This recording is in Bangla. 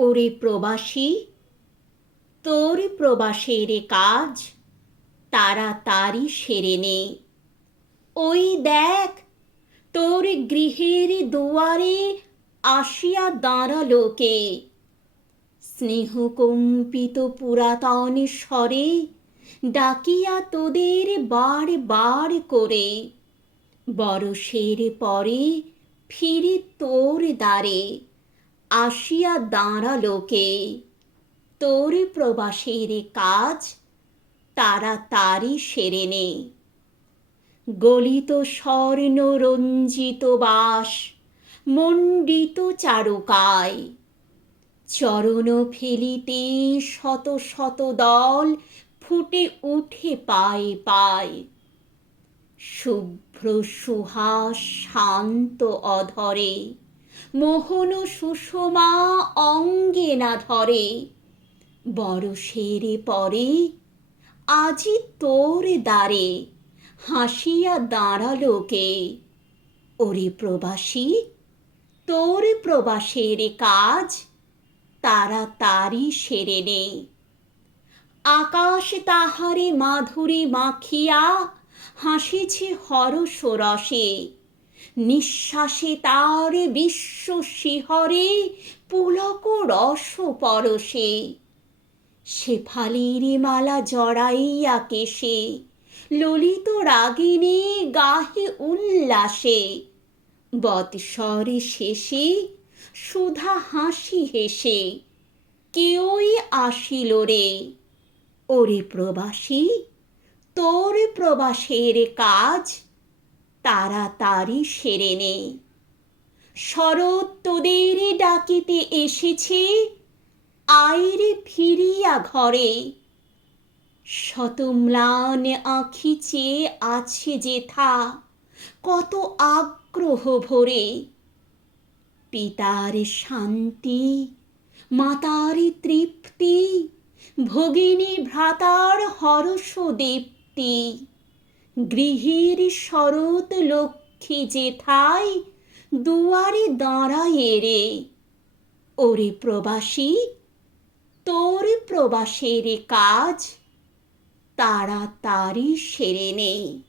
ওরে প্রবাসী, তোর প্রবাসের কাজ তারা তাড়াতাড়ি সেরে নে। ওই দেখ, তোর গৃহের দুয়ারে আসিয়া দাঁড়াল কে। স্নেহকম্পিত পুরাতন স্বরে ডাকিয়া তোদের বার বার করে। বরষের পরে ফিরে তোর দ্বারে। আসিয়া দাঁড়াল কে তোর প্রবাসের কাজ তাড়াতাড়ি সেরে নে। গলিত স্বর্ণ রঞ্জিত বাস, মণ্ডিত চারুকায়। চরণ ফেলিতে শত শত দল ফুটে উঠে পায় পায়। শুভ্র সুহাস শান্ত অধরে। মোহন সুষমা অঙ্গে না ধরে। বরষের পরে আজি তোর দ্বারে হাসিয়া দাঁড়াল কে? ওরে প্রবাসী, তোর প্রবাসের কাজ তাড়াতাড়ি সেরে নে। আকাশ তাহারে মাধুরী মাখিয়া হাসিছে হরস রসে নিঃশ্বাসে তার বিশ্ব শিহরে, পুলক রস পরশে। শেফালির মালা জড়াইয়া কেশে, ললিত রাগিনী গাহে উল্লাসে। বৎসরে শেষে সুধা হাসি হেসে, কেউই আসিল রে। ওরে প্রবাসী, তোর প্রবাসের কাজ তাড়াতাড়ি সেরে নে। শরৎ তোদের ডাকিতে এসেছে, আইরে ফিরিয়া ঘরে। শতম্লান আঁখি চেয়ে আছে যেথা, কত আগ্রহ ভরে। পিতার শান্তি, মাতার তৃপ্তি, ভগিনী ভ্রাতার হরস দীপ্তি। গৃহের শরৎ লক্ষ্মী যেথায় দুয়ারে দাঁড়ায় রে। ওরে প্রবাসী, তোর প্রবাসের কাজ, তাড়াতাড়ি সেরে নেই